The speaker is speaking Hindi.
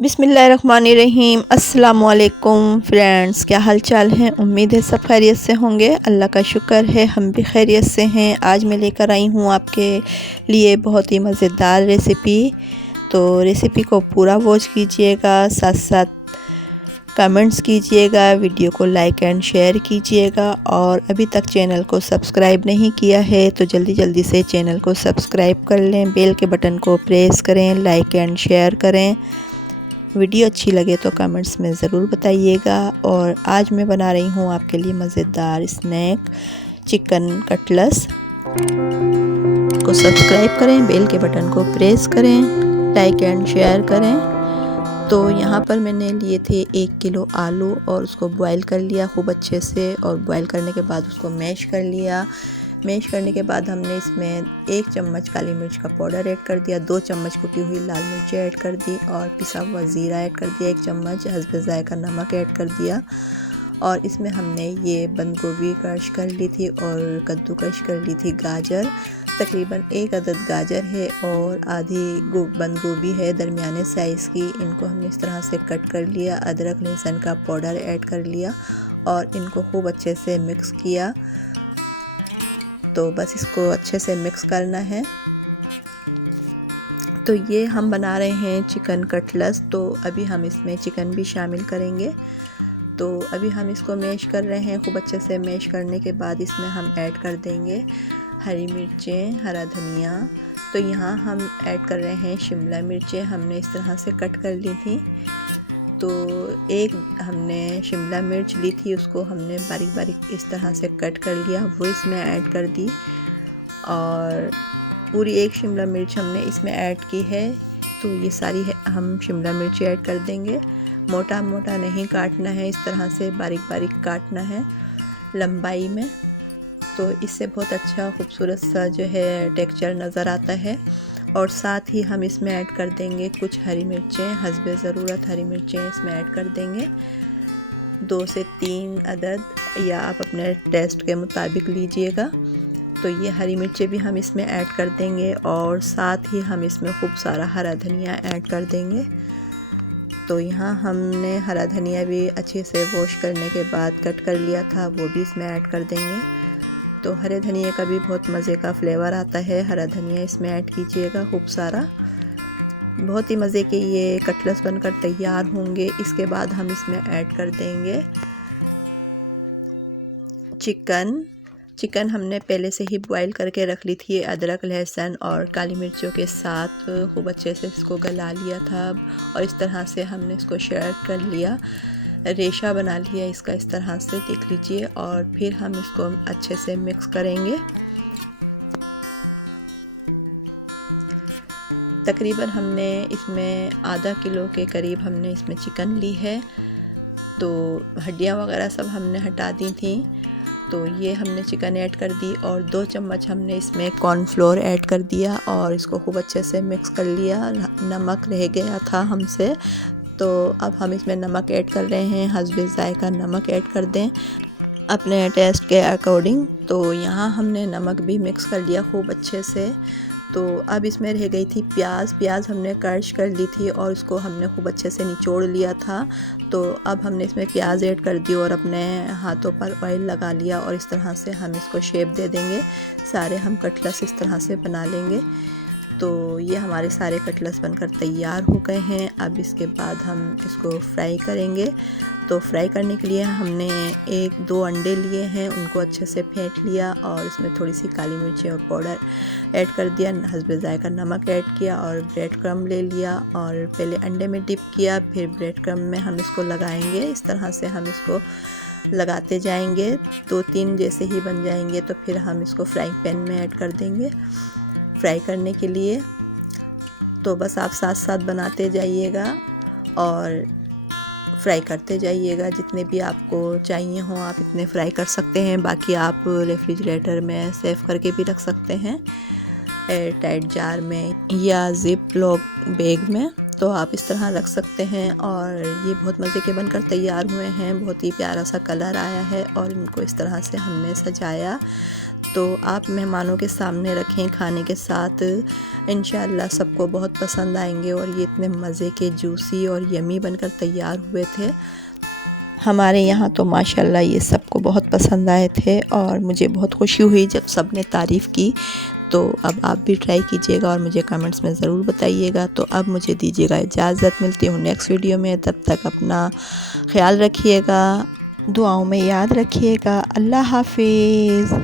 बिस्मिल्लाहिर्रहमानिर्रहीम। अस्सलामुअलैकुम फ्रेंड्स, क्या हाल चाल है। उम्मीद है सब खैरियत से होंगे। अल्लाह का शुक्र है हम भी खैरियत से हैं। आज मैं लेकर आई हूँ आपके लिए बहुत ही मज़ेदार रेसिपी। तो रेसिपी को पूरा वॉच कीजिएगा, साथ साथ कमेंट्स कीजिएगा, वीडियो को लाइक एंड शेयर कीजिएगा। और अभी तक चैनल को सब्सक्राइब नहीं किया है तो जल्दी जल्दी से चैनल को सब्सक्राइब कर लें, बेल के बटन को प्रेस करें, लाइक एंड शेयर करें। वीडियो अच्छी लगे तो कमेंट्स में ज़रूर बताइएगा। और आज मैं बना रही हूँ आपके लिए मज़ेदार स्नैक चिकन कटलेट्स। को सब्सक्राइब करें, बेल के बटन को प्रेस करें, लाइक एंड शेयर करें। तो यहाँ पर मैंने लिए थे 1 किलो आलू और उसको बॉईल कर लिया खूब अच्छे से। और बॉईल करने के बाद उसको मैश कर लिया। मैश करने के बाद हमने इसमें 1 चम्मच काली मिर्च का पाउडर ऐड कर दिया, 2 चम्मच कुटी हुई लाल मिर्च ऐड कर दी और पिसा हुआ ज़ीरा ऐड कर दिया, 1 चम्मच हस्बे ज़ायका नमक ऐड कर दिया। और इसमें हमने ये बंद गोभी क्रश कर ली थी और कद्दू क्रश कर ली थी गाजर। तकरीबन 1 अदद गाजर है और आधी बंद गोभी है दरमियाने साइज़ की। इनको हमने इस तरह से कट कर लिया। अदरक लहसुन का पाउडर ऐड कर लिया और इनको खूब अच्छे से मिक्स किया। तो बस इसको अच्छे से मिक्स करना है। तो ये हम बना रहे हैं चिकन कटलेट्स। तो अभी हम इसमें चिकन भी शामिल करेंगे। तो अभी हम इसको मैश कर रहे हैं। खूब अच्छे से मैश करने के बाद इसमें हम ऐड कर देंगे हरी मिर्चें, हरा धनिया। तो यहाँ हम ऐड कर रहे हैं शिमला मिर्चें, हमने इस तरह से कट कर ली थी। तो एक हमने शिमला मिर्च ली थी, उसको हमने बारीक बारीक इस तरह से कट कर लिया, वो इसमें ऐड कर दी। और पूरी 1 शिमला मिर्च हमने इसमें ऐड की है। तो ये सारी हम शिमला मिर्च ऐड कर देंगे। मोटा मोटा नहीं काटना है, इस तरह से बारीक बारीक काटना है लंबाई में। तो इससे बहुत अच्छा खूबसूरत सा जो है टेक्सचर नज़र आता है। और साथ ही हम इसमें ऐड कर देंगे कुछ हरी मिर्चें, हस्बे ज़रूरत हरी मिर्चें इसमें ऐड कर देंगे, 2 से 3 अदद, या आप अपने टेस्ट के मुताबिक लीजिएगा। तो ये हरी मिर्चें भी हम इसमें ऐड कर देंगे और साथ ही हम इसमें खूब सारा हरा धनिया ऐड कर देंगे। तो यहाँ हमने हरा धनिया भी अच्छे से वॉश करने के बाद कट कर लिया था, वो भी इसमें ऐड कर देंगे। तो हरे धनिया का भी बहुत मज़े का फ्लेवर आता है, हरा धनिया इसमें ऐड कीजिएगा खूब सारा। बहुत ही मज़े के ये कटलेट्स बनकर तैयार होंगे। इसके बाद हम इसमें ऐड कर देंगे चिकन हमने पहले से ही बॉईल करके रख ली थी, अदरक लहसुन और काली मिर्चों के साथ खूब अच्छे से इसको गला लिया था। और इस तरह से हमने इसको शेयर कर लिया, रेशा बना लिया इसका इस तरह से, देख लीजिए। और फिर हम इसको अच्छे से मिक्स करेंगे। तकरीबन हमने इसमें आधा किलो के करीब हमने इसमें चिकन ली है। तो हड्डियाँ वगैरह सब हमने हटा दी थी। तो ये हमने चिकन ऐड कर दी और 2 चम्मच हमने इसमें कॉर्नफ्लोर ऐड कर दिया और इसको खूब अच्छे से मिक्स कर लिया। नमक रह गया था हमसे, तो अब हम इसमें नमक ऐड कर रहे हैं। हस्बे ज़ायका नमक ऐड कर दें अपने टेस्ट के अकॉर्डिंग। तो यहाँ हमने नमक भी मिक्स कर लिया खूब अच्छे से। तो अब इसमें रह गई थी प्याज हमने क्रश कर ली थी और उसको हमने खूब अच्छे से निचोड़ लिया था। तो अब हमने इसमें प्याज ऐड कर दी और अपने हाथों पर ऑयल लगा लिया और इस तरह से हम इसको शेप दे देंगे। सारे हम कटलेट्स इस तरह से बना लेंगे। तो ये हमारे सारे कटलेट्स बनकर तैयार हो गए हैं। अब इसके बाद हम इसको फ्राई करेंगे। तो फ्राई करने के लिए हमने 1-2 अंडे लिए हैं, उनको अच्छे से फेंट लिया और इसमें थोड़ी सी काली मिर्ची और पाउडर ऐड कर दिया, हस्बे ज़ायका नमक ऐड किया और ब्रेड क्रम्ब ले लिया और पहले अंडे में डिप किया, फिर ब्रेड क्रम्ब में हम इसको लगाएंगे। इस तरह से हम इसको लगाते जाएंगे। 2-3 जैसे ही बन जाएंगे तो फिर हम इसको फ्राइंग पैन में ऐड कर देंगे फ्राई करने के लिए। तो बस आप साथ साथ बनाते जाइएगा और फ्राई करते जाइएगा। जितने भी आपको चाहिए हों आप इतने फ्राई कर सकते हैं। बाकी आप रेफ्रिजरेटर में सेव करके भी रख सकते हैं, एयर टाइट जार में या जिप लॉक बैग में। तो आप इस तरह रख सकते हैं। और ये बहुत मज़े के बनकर तैयार हुए हैं। बहुत ही प्यारा सा कलर आया है और इनको इस तरह से हमने सजाया। तो आप मेहमानों के सामने रखें खाने के साथ, इंशाअल्लाह सबको बहुत पसंद आएंगे। और ये इतने मज़े के जूसी और यमी बनकर तैयार हुए थे। हमारे यहाँ तो माशाल्लाह ये सबको बहुत पसंद आए थे और मुझे बहुत खुशी हुई जब सब ने तारीफ़ की। तो अब आप भी ट्राई कीजिएगा और मुझे कमेंट्स में ज़रूर बताइएगा। तो अब मुझे दीजिएगा इजाज़त, मिलती हूँ नेक्स्ट वीडियो में। तब तक अपना ख्याल रखिएगा, दुआओं में याद रखिएगा। अल्लाह हाफिज़।